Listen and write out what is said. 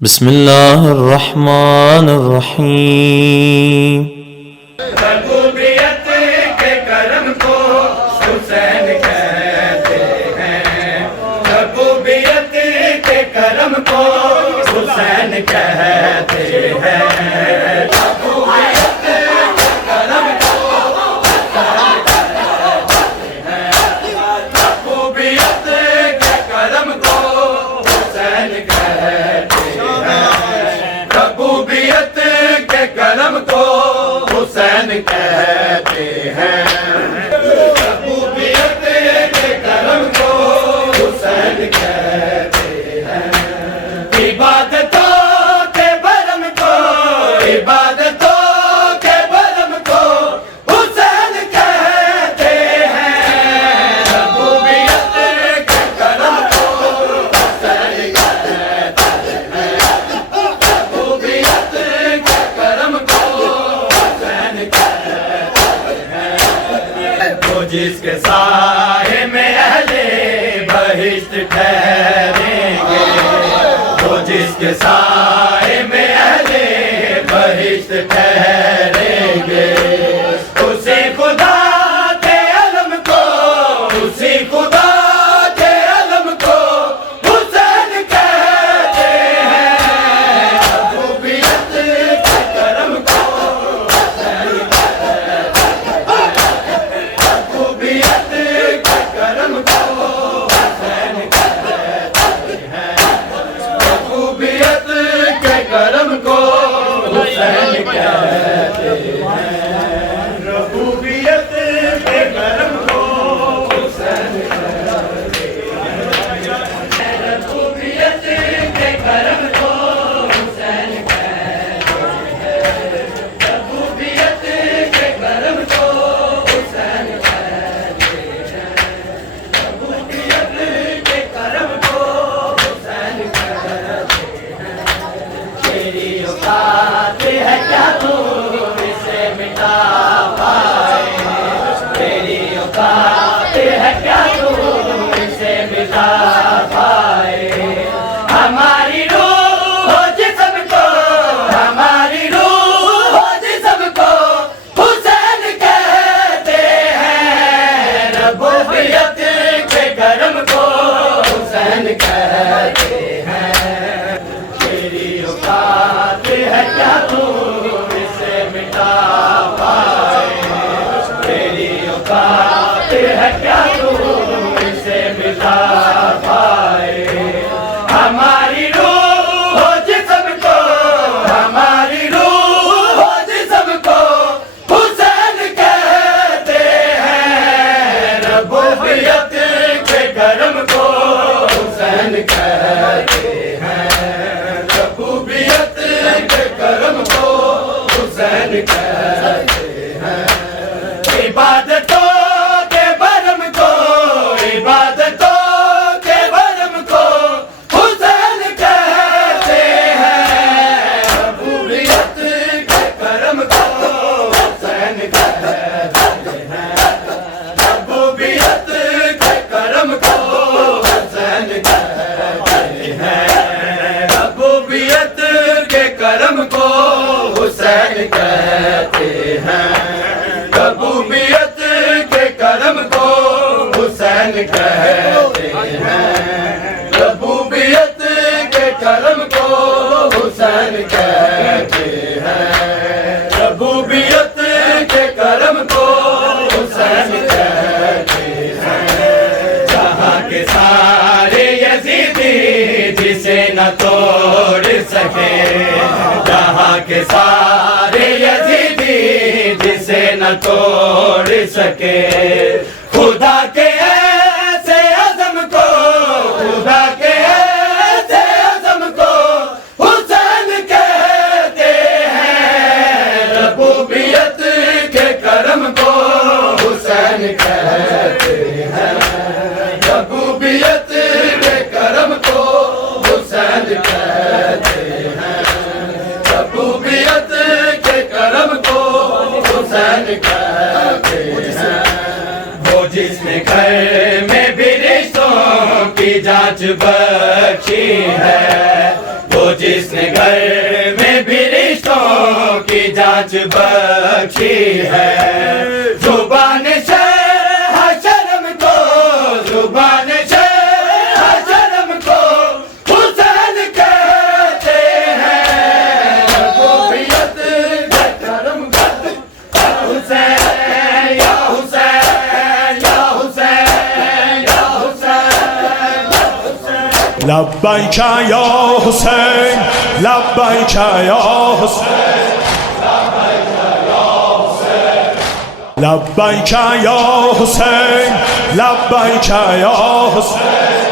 بسم اللہ الرحمن الرحیم۔ ربوبیت کے کرم کو حسین کہتے ہیں، ربوبیت کے کرم کو حسین کہتے ہیں، ربوبیت کے کرم کو ربوبیت کے کرم کو حسین کہتے ہیں، ربوبیت کے کرم کو حسین کہتے ہیں، ربوبیت کے کرم کو حسین کہتے ہیں، عبادتوں کے برم کو عبادتوں کے برم کو حسین کہتے ہیں، ربوبیت کے کرم کو حسین کہتے ہیں، ربوبیت کے کرم کو حسین کہتے ہیں، وہ جس کے سائے میں اہل بہشت ٹھہریں گے، وہ جس کے سائے میں اہل بہشت ٹھہریں گے، اسی خدا کے علم کو اسی خدا کے علم کو حسین کہتے ہیں، ربوبیت کے کرم کو حسین کہتے ہیں، ربوبیت کے کرم کو حسین کہتے ہیں، ربوبیت کے کرم کو حسین کہتے ہیں، ربوبیت کے کرم کو حسین کہتے ہیں، ربوبیت کے کرم کو حسین کہتے ہیں، ربوبیت کے کرم کو حسین کہتے ہیں، ربوبیت کے کرم کو حسین کہتے ہیں، تیری اوقات ہے کیا تو اسے مٹا پائے، تیری اوقات ہے کیا تو اسے مٹا پائے، ہماری روح و جسم کو ہماری روح و جسم کو حسین کہتے ہیں، ربوبیت کے کرم کو حسین کہتے ہیں، تیری اوقات ہے کیا تو اسے مٹا پائے، تیری اوقات ہے کیا تو اسے مٹا پائے، ہماری روح و جسم کو ہماری روح و جسم کو حسین کہتے ہیں، ربوبیت کے کرم کو حسین کہتے ہیں، ربوبیت کے کرم کو حسین کہتے ہیں، عبادتوں کے برم کو عبادتوں کے برم کو حسین کہتے ہیں، ربوبیت کے کرم کو حسین کہتے ہیں، ربوبیت کے کرم کو حسین کہتے ہیں، ربوبیت کے کرم کو حسین کہتے ہیں، ربوبیت کے کرم کو حسین کہتے ہیں، ربوبیت کے کرم کو حسین کہتے ہیں، ربوبیت کے کرم کو حسین کہتے ہیں، جہاں کے سارے یزیدی جسے نہ توڑ سکے، جہاں کے سارے یزیدی جسے نہ توڑ سکے، خدا کے ایسے عزم کو خدا کے ایسے عزم کو حسین کہتے ہیں، ربوبیت کے کرم کو حسین کہتے ہیں، ربوبیت کے کرم کو حسین کہتے ہیں، ربوبیت کے کرم کو حسین کہتے ہیں، وہ جس نے گھر میں بھی رشتوں کی جانچ بخشی ہے، وہ جس جس نے گھر میں بھی رشتوں کی جانچ بخشی ہے، زبان شرح شرم کو، زبان شرح شرم کو حسین کہتے ہیں، ربوبیت کا کرم کر حسین، یا حسین، یا حسین، یا حسین، یا حسین۔ لبیک یا حسین، لبیک یا حسین، لبیک یا حسین، لبیک یا حسین،